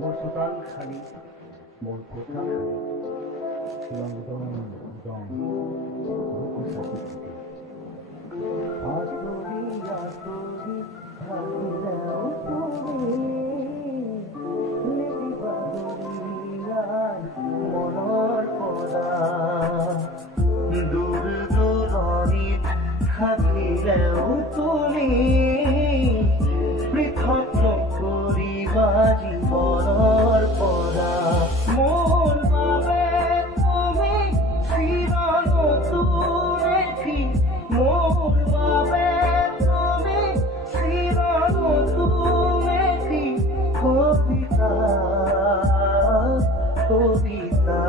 মোর সুতান খালি মোর কোঠা রং রং রং বুকু সাথে থাকে আতরি আতরি থাকিলেও তুমি লেডি বাদরিয়ায় মনৰ পদা দূৰ দূৰণিত থাকিলেও তুমি পৃথক নকৰিবা জীৱনৰ পৰা মোৰ বাবে তুমি চিৰ নতুন এটি মোৰ বাবে তুমি চিৰ নতুন এটি কবিতা কবিতা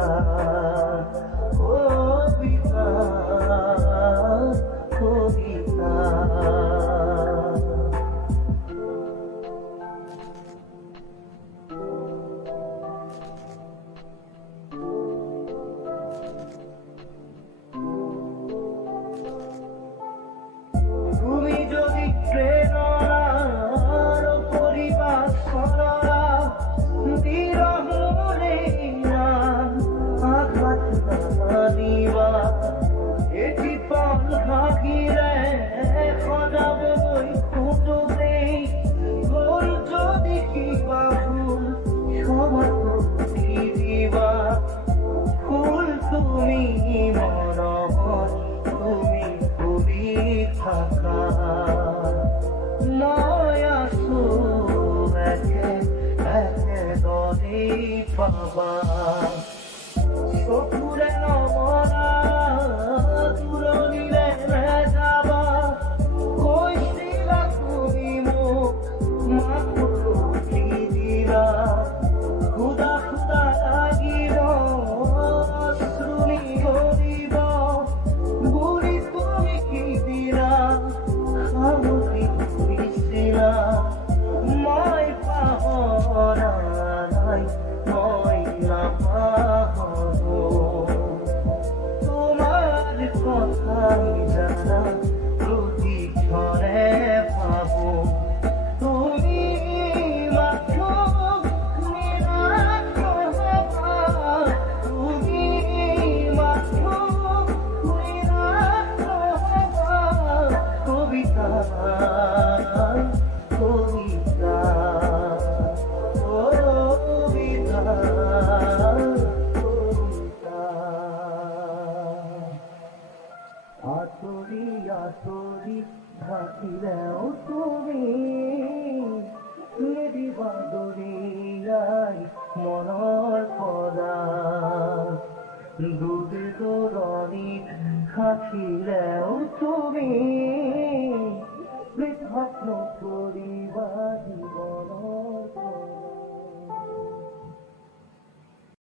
কবিতা কবিতা তুমি যদি প্রেরণার পরিবার সরলা বিরহরে আঘাত দিবা এটি পাল ভাগিলে সজাবলৈ খুঁটো দেই মোৰ যদি কিবা ভুল ক্ষমা কৰি দিবা ফুল তুমি মৰমত তুমি ফুলি থাকা মই আছো একে একে দৰি পাবা চকুৰে নমৰা দূৰণিলে নেযাবা কৈছিলা তুমি মোক মাথো দি দিলা খুদা খুদা লাগিব অশ্ৰুনি গৰিব বুঢ়ী তুমি কি দিলা সামৰি কৰিছিলা মই পাহৰা নাই মই নাপাহৰো তোমাৰ কথাই জানা প্ৰতিক্ষণে ভাবো তুমি মাথো নিৰাশ হবা তুমি মাথো নিৰাশ হবা কবিতা কবিতা কবিতা কবিতা আতৰি আতৰি থাকিলেও তুমি লেডি বাদৰিয়াই মনৰ পদা দূৰ দূৰণিত থাকিলেও তুমি পৃথক নকৰি